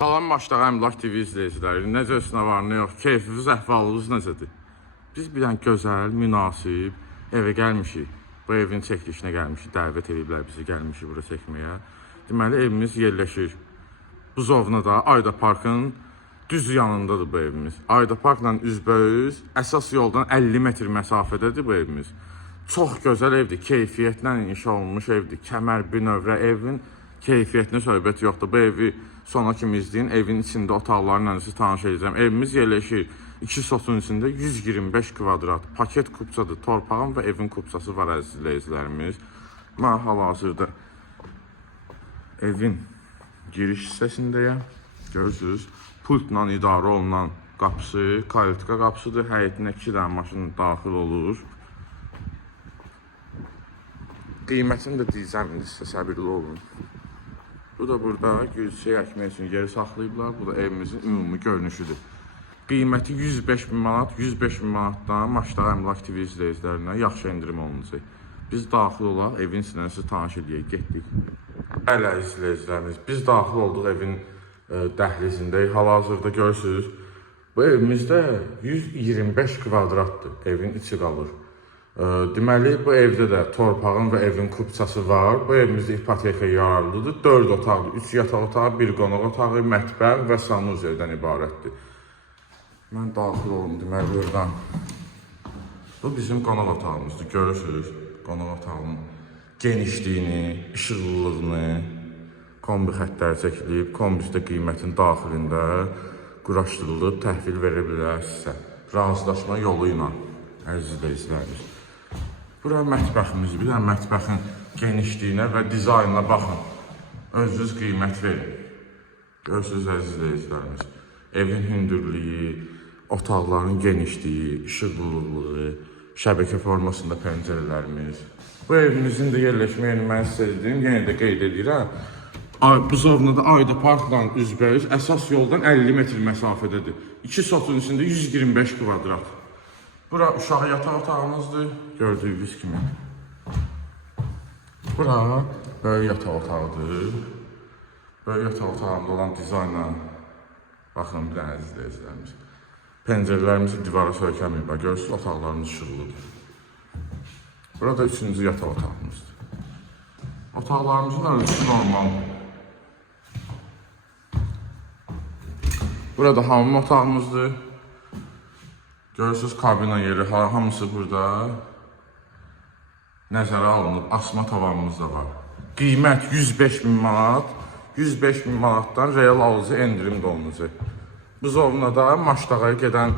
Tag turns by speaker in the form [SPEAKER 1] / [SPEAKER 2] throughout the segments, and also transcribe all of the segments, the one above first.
[SPEAKER 1] Salam başlağı Əmlak TV izləyiciləri. Necəsinə var, nə yox, keyfiniz, əhvalınız necədir? Biz bir dənə gözəl, münasib evə gəlmişik. Bu evin çəkilişinə gəlmişik, dəvət ediblər bizi, gəlmişik bura çəkməyə. Deməli evimiz yerləşir Buzovna da Ayda Parkın düz yanındadır bu evimiz. Ayda Parkla üzbəüz əsas yoldan 50 metr məsafədədir bu evimiz. Çox gözəl evdir, keyfiyyətlə inşa olunmuş evdir. Kəmər binövrə evin keyfiyyətinə söhbət yoxdur. Bu evi sona kimi izləyin. Evin içində otaqlarla sizi tanış edəcəm. Evimiz yerləşir 2 sotun içində 125 kvadrat paket kupçadır. Torpağın və evin kupçası var əziz izləyicilərimiz. Mən hal-hazırda evin giriş hissəsindəyəm. Görürsüz, pultla idarə olunan qapısı, kalitka qapısıdır. Həyətinə 2 dənə maşın daxil olur. Qiymətini də deyəcəm sizə səbirli olun. Bu da burada gülçək əkmək üçün yeri saxlayıblar. Bu da evimizin ümumi görünüşüdür. Qiyməti 105 bin manat, 105 bin manatdan Maçlar Əmlak TV izləyicilərinə yaxşı endirim olunacaq. Biz daxil olaq, evin içindən sizi tanış edəyək, getdik. Əziz izləyicilərimiz, biz daxil olduq evin e, dəhlizindəyik. Hal-hazırda görürsüz, bu evimizdə 125 kvadratdır, evin içi qalır. E, Deməli, bu evdə də torpağın və evin kupçası var. Bu evimizdə ipoteka yararlıdır. 4 otaqlı, 3 yataq otağı, 1 qonaq otağı, mətbəx və sanuzeldən ibarətdir. Mən daxil olum deməli buradan. Bu bizim qonaq otağımızdır. Görürsüz, qonaq otağının genişliyini, işıqlılığını, kombi xəttləri çəkilib, kombisdə qiymətin daxilində quraşdırılıb təhvil verə bilər sizə. Razılaşma yolu ilə əziz izləyicilərimiz. Bura mətbəximiz, bir dənə mətbəxin genişliyinə və dizaynına baxın. Özünüz qiymət verin. Görürsüz əziz izləyicilərimiz. Evin hündürlüyü, otaqların genişliyi, işıqlılığı, şəbəkə formasında pəncərələrimiz. Bu evimizin də yerləşmə yerini mən sizə dedim, yenə də qeyd edirəm. Ay- Buzovnada Ayda Parkla üzbəüz əsas yoldan 50 metr məsafədədir. 2 sotun içində 125 kvadrat. Bura uşaq yataq otağımızdır, gördüyünüz kimi. Bura böyük yataq otağıdır. Böyük yataq otağında olan dizaynla baxın bir dənə izləyicilərimiz. Pəncərələrimizi divara söykəməyib, bax görürsüz otaqlarımız işıqlıdır. Burada üçüncü yataq otağımızdır. Otaqlarımızın ölçüsü normaldır. Burada hamam otağımızdır. Görürsüz kabina yeri, ha- hamısı burada nəzərə alınıb. Asma tavanımız da var. Qiymət 105 bin manat. 105 bin manatdan real alıcı endirim də olunacaq. Buzovna da Maçdağaya gedən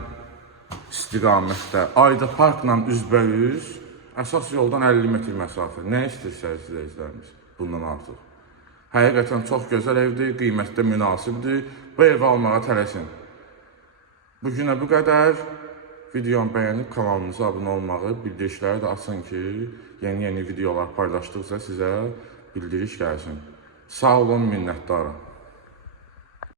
[SPEAKER 1] istiqamətdə Ayda Parkla üzbəüz əsas yoldan 50 metr məsafə. Nə istəyirsiniz izləyicilərimiz bundan artıq? Həqiqətən çox gözəl evdir, qiymətdə münasibdir. Bu evi almağa tələsin. Bu günə bu qədər. Videomu bəyənib kanalımıza abunə olmağı, bildirişləri də açın ki, yeni-yeni videolar paylaşdıqca sizə bildiriş gəlsin. Sağ olun, minnətdarım.